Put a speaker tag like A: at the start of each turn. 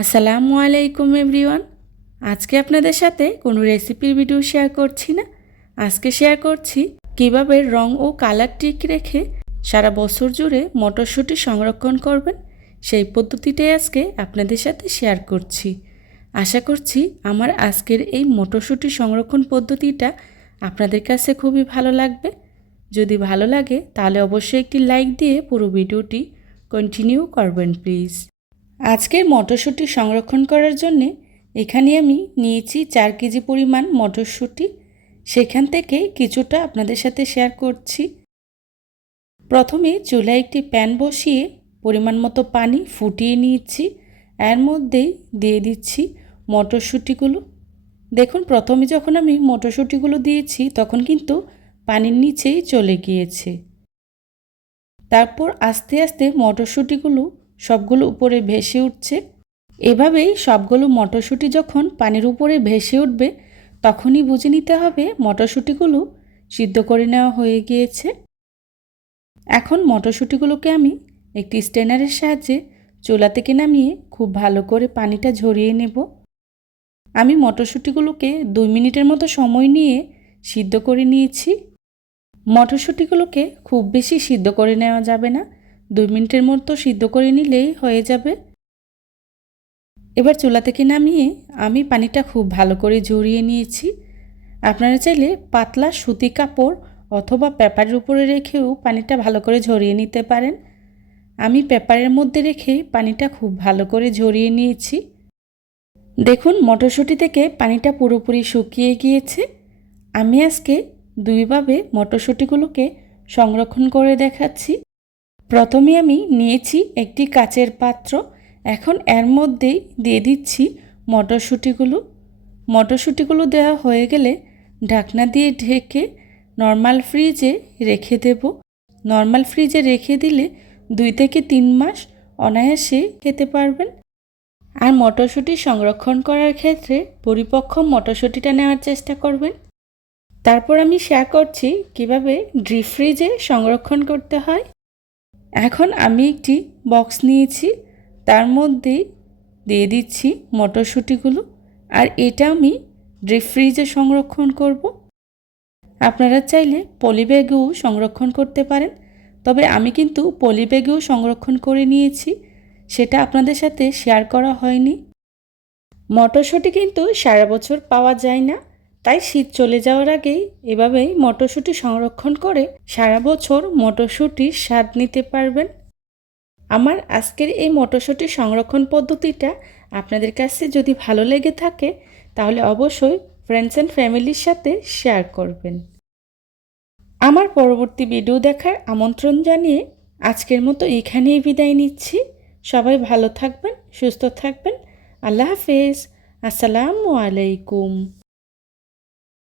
A: আসসালামু আলাইকুম এভরিওয়ান। আজকে আপনাদের সাথে কোনো রেসিপির ভিডিও শেয়ার করছি না। আজকে শেয়ার করছি কীভাবে রং ও কালার টিক রেখে সারা বছর জুড়ে মটরশুঁটি সংরক্ষণ করবেন। সেই পদ্ধতিটাই আজকে আপনাদের সাথে শেয়ার করছি। আশা করছি আমার আজকের এই মটরশুঁটি সংরক্ষণ পদ্ধতিটা আপনাদের কাছে খুবই ভালো লাগবে। যদি ভালো লাগে তাহলে অবশ্যই একটি লাইক দিয়ে পুরো ভিডিওটি কন্টিনিউ করবেন প্লিজ। আজকের মটরশুঁটি সংরক্ষণ করার জন্যে এখানে আমি নিয়েছি চার কেজি পরিমাণ মটরশুঁটি। সেখান থেকে কিছুটা আপনাদের সাথে শেয়ার করছি। প্রথমে চুলায় একটি প্যান বসিয়ে পরিমাণ মতো পানি ফুটিয়ে নিয়েছি। এর মধ্যেই দিয়ে দিচ্ছি মটরশুঁটিগুলো। দেখুন, প্রথমে যখন আমি মটরশুঁটিগুলো দিয়েছি, তখন কিন্তু পানির নিচেই চলে গিয়েছে। তারপর আস্তে আস্তে মটরশুঁটিগুলো সবগুলো উপরে ভেসে উঠছে। এভাবেই সবগুলো মটরশুঁটি যখন পানির উপরে ভেসে উঠবে, তখনই বুঝে নিতে হবে মটরশুঁটিগুলো সিদ্ধ করে নেওয়া হয়ে গিয়েছে। এখন মটরশুঁটিগুলোকে আমি একটি স্টেনারের সাহায্যে চুলা থেকে নামিয়ে খুব ভালো করে পানিটা ঝরিয়ে নেব। আমি মটরশুঁটিগুলোকে দুই মিনিটের মতো সময় নিয়ে সিদ্ধ করে নিয়েছি। মটরশুঁটিগুলোকে খুব বেশি সিদ্ধ করে নেওয়া যাবে না। দুই মিনিটের মতো সিদ্ধ করে নিলেই হয়ে যাবে। এবার চুলা থেকে নামিয়ে আমি পানিটা খুব ভালো করে ঝরিয়ে নিয়েছি। আপনারা চাইলে পাতলা সুতি কাপড় অথবা পেপারের উপরে রেখেও পানিটা ভালো করে ঝরিয়ে নিতে পারেন। আমি পেপারের মধ্যে রেখে পানিটা খুব ভালো করে ঝরিয়ে নিয়েছি। দেখুন, মটরশুঁটি থেকে পানিটা পুরোপুরি শুকিয়ে গিয়েছে। আমি আজকে দুইভাবে মটরশুঁটিগুলোকে সংরক্ষণ করে দেখাচ্ছি। প্রথমে আমি নিয়েছি একটি কাচের পাত্র। এখন এর মধ্যেই দিয়ে দিচ্ছি মটরশুঁটিগুলো। মটরশুঁটিগুলো দেওয়া হয়ে গেলে ঢাকনা দিয়ে ঢেকে নর্মাল ফ্রিজে রেখে দেব। নর্মাল ফ্রিজে রেখে দিলে দুই থেকে তিন মাস অনায়াসে খেতে পারবেন। আর মটরশুঁটি সংরক্ষণ করার ক্ষেত্রে পরিপক্ক মটরশুঁটিটা নেওয়ার চেষ্টা করবেন। তারপর আমি শেয়ার করছি কীভাবে ডিপ ফ্রিজে সংরক্ষণ করতে হয়। এখন আমি একটি বক্স নিয়েছি, তার মধ্যে দিয়ে দিচ্ছি মটরশুঁটিগুলো আর এটা আমি ডিপ ফ্রিজে সংরক্ষণ করব। আপনারা চাইলে পলিব্যাগেও সংরক্ষণ করতে পারেন, তবে আমি কিন্তু পলিব্যাগেও সংরক্ষণ করে নিয়েছি, সেটা আপনাদের সাথে শেয়ার করা হয়নি। মটরশুঁটি কিন্তু সারা বছর পাওয়া যায় না। তাই শীত চলে যাওয়ার আগেই এভাবেই মটরশুঁটি সংরক্ষণ করে সারা বছর মটরশুঁটির স্বাদ নিতে পারবেন। আমার আজকের এই মটরশুঁটি সংরক্ষণ পদ্ধতিটা আপনাদের কাছে যদি ভালো লেগে থাকে, তাহলে অবশ্যই ফ্রেন্ডস অ্যান্ড ফ্যামিলির সাথে শেয়ার করবেন। আমার পরবর্তী ভিডিও দেখার আমন্ত্রণ জানিয়ে আজকের মতো এখানেই বিদায় নিচ্ছি। সবাই ভালো থাকবেন, সুস্থ থাকবেন। আল্লাহ হাফেজ। আসসালামু আলাইকুম।